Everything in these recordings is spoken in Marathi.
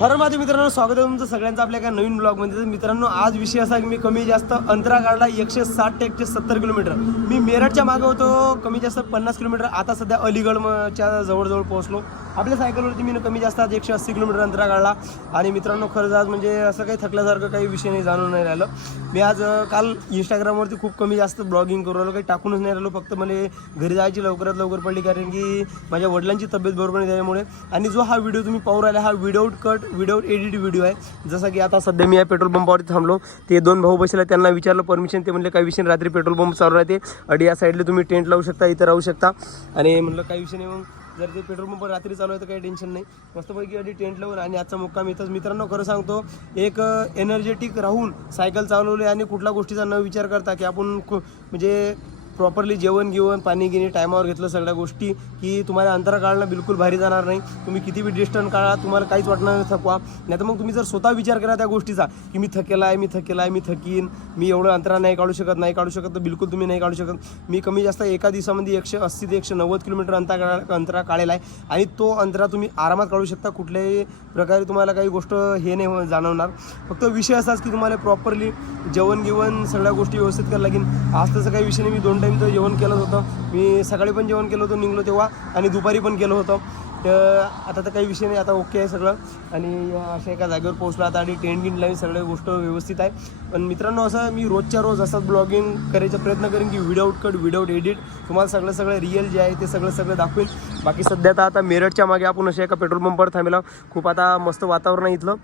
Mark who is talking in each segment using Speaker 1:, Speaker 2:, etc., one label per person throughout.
Speaker 1: हर माझे मित्रांनो स्वागत आहे तुमचं सगळ्यांचं आपल्या एका नवीन ब्लॉगमध्ये मित्रांनो आज विषय असा की मी कमी जास्त अंतरा काढला एकशे साठ ते एकशे सत्तर किलोमीटर. मी मेरठच्या मागे होतो कमी जास्त पन्नास किलोमीटर. आता सध्या अलीगडच्या जवळजवळ पोहोचलो. आपल्या सायकलवरती मी कमी जास्त आज एकशे अस्सी किलोमीटर अंतरा काढला आणि मित्रांनो खरंच आज म्हणजे असं काही थकल्यासारखं काही विषय नाही जाणून नाही राहिलं. मी आज काल इंस्टाग्रामवरती खूप कमी जास्त ब्लॉगिंग करू राहिलो. काही टाकूनच नाही राहिलो. फक्त मला घरी जायची लवकरात लवकर पडली कारण की माझ्या वडिलांची तब्येत बरोबर नाही त्यामुळे आणि जो हा व्हिडिओ तुम्ही पाहू राहिला हा without cut without edit video आहे. जसं की आता सध्या मी या पेट्रोल पंपावरती थांबलो. ते दोन भाऊ बसले त्यांना विचारलं परमिशन ते म्हणले काही विषय नाही, रात्री पेट्रोल पंप चालू राहते. अडी या साईडला तुम्ही टेंट लावू शकता इथं राहू शकता. आणि म्हणलं काही विषय नाही मग जर ते पेट्रोल पंप रात्री चालू आहे तर काही टेन्शन नाही. मस्तपैकी आधी टेंट लावून आणि आजचा मुक्काम इथंच. मित्रांनो खरं सांगतो एक एनर्जेटिक राहून सायकल चालवली आणि कुठल्या गोष्टीचा न विचार करता की आपण म्हणजे प्रॉपरली जेवण घेऊन पाणी घेणे टायमावर घेतलं सगळ्या गोष्टी की तुम्हाला अंतरा काढणं बिलकुल भारी जाणार नाही. तुम्ही किती बी डिस्टन्स काढा तुम्हाला काहीच वाटणार नाही थकवा. नाही तर मग तुम्ही जर स्वतः विचार करा त्या गोष्टीचा की मी थकेला आहे मी थकेला आहे मी थकीन मी एवढं अंतरा नाही काढू शकत नाही काढू शकत तर बिलकुल तुम्ही नाही काढू शकत. मी कमी जास्त एका दिवसामध्ये एकशे अस्सी ते एकशे नव्वद किलोमीटर अंतर अंतरा काढलेला आहे. आणि तो अंतरा तुम्ही आरामात काढू शकता. कुठल्याही प्रकारे तुम्हाला काही गोष्ट हे नाही हो- जाणवणार. फक्त विषय असाच की तुम्हाला प्रॉपरली जेवण घेऊन सगळ्या गोष्टी व्यवस्थित करायला लागेल. आज तसं काही विषय नाही. मी दोन टाईम तर जेवण केलं होतं. मी सकाळी पण जेवण केलं होतं निघलो तेव्हा. आणि दुपारी पण केलं होतं. तर आता तर काही विषय नाही आता ओके आहे सगळं. आणि अशा एका जागेवर पोहोचला. आता आणि टेंट गिंट लावून सगळ्या गोष्ट व्यवस्थित आहे. पण मित्रांनो असं मी रोजच्या रोज असंच ब्लॉगिंग करायचा प्रयत्न करेन की विदाऊट कट विदाऊट एडिट तुम्हाला सगळं सगळं रिअल जे आहे ते सगळं सगळं दाखवेन. बाकी सध्या तर आता मेरठच्या मागे आपण अशा एका पेट्रोल पंपवर थांबला. खूप आता मस्त वातावरण आहे इथलं.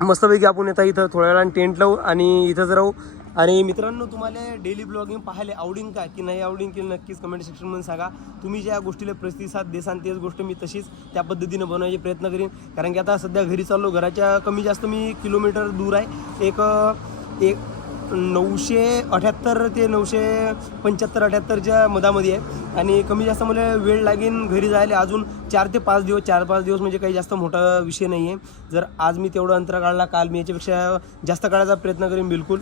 Speaker 1: मस्तपैकी आपण येता इथं थोड्या वेळाने टेंट लावू आणि इथंच राहू. आणि मित्रांनो तुम्हाला डेली ब्लॉगिंग पाहायला आवडीन का? की नाही आवडीन की नक्कीच कमेंट सेक्शनमध्ये सांगा. तुम्ही ज्या गोष्टीला प्रतिसाद देसान तेच गोष्ट मी तशीच त्या पद्धतीनं बनवायचे प्रयत्न करीन. कारण की आता सध्या घरी चाललो घराच्या कमी जास्त मी किलोमीटर दूर आहे. एक एक नऊशे अठ्याहत्तर ते नऊशे पंच्याहत्तर अठ्याहत्तरच्या मधामध्ये आहे. आणि कमी जास्त मला वेळ लागेल घरी जायला. अजून चार ते पाच दिवस चार पाच दिवस म्हणजे काही जास्त मोठा विषय नाही आहे जर आज मी तेवढं अंतर काढला काल मी याच्यापेक्षा जास्त काढायचा प्रयत्न करेन बिलकुल.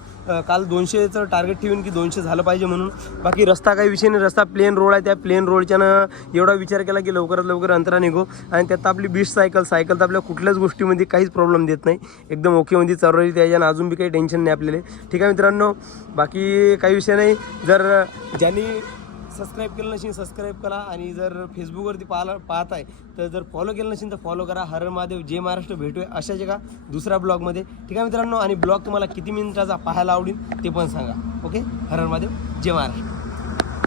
Speaker 1: काल दोनशेचं टार्गेट ठेवीन की दोनशे झालं पाहिजे म्हणून. बाकी रस्ता काही विषय नाही. रस्ता प्लेन रोड आहे. त्या प्लेन रोडच्यानं एवढा विचार केला की लवकरात लवकर अंतरा निघो. आणि त्यात आपली बीस सायकल सायकल तर आपल्या कुठल्याच गोष्टीमध्ये काहीच प्रॉब्लेम देत नाही. एकदम ओकेमध्ये चालवली त्याच्यानं अजून बी काही टेन्शन नाही आपल्याला. ठीक आहे मित्रांनो. बाकी काही विषय नाही. जर ज्यांनी सबस्क्राईब केलं नसेल सबस्क्राईब करा. आणि जर फेसबुकवरती पाहला पाहत आहे तर जर फॉलो केलं नसेल तर फॉलो करा. हर महादेव जे महाराष्ट्र. भेटूया अशाच एका दुसऱ्या ब्लॉगमध्ये ठीक आहे मित्रांनो? आणि ब्लॉग तुम्हाला किती मिनिटाचा पाहायला आवडेल ते पण सांगा. ओके हर महादेव जय महाराष्ट्र.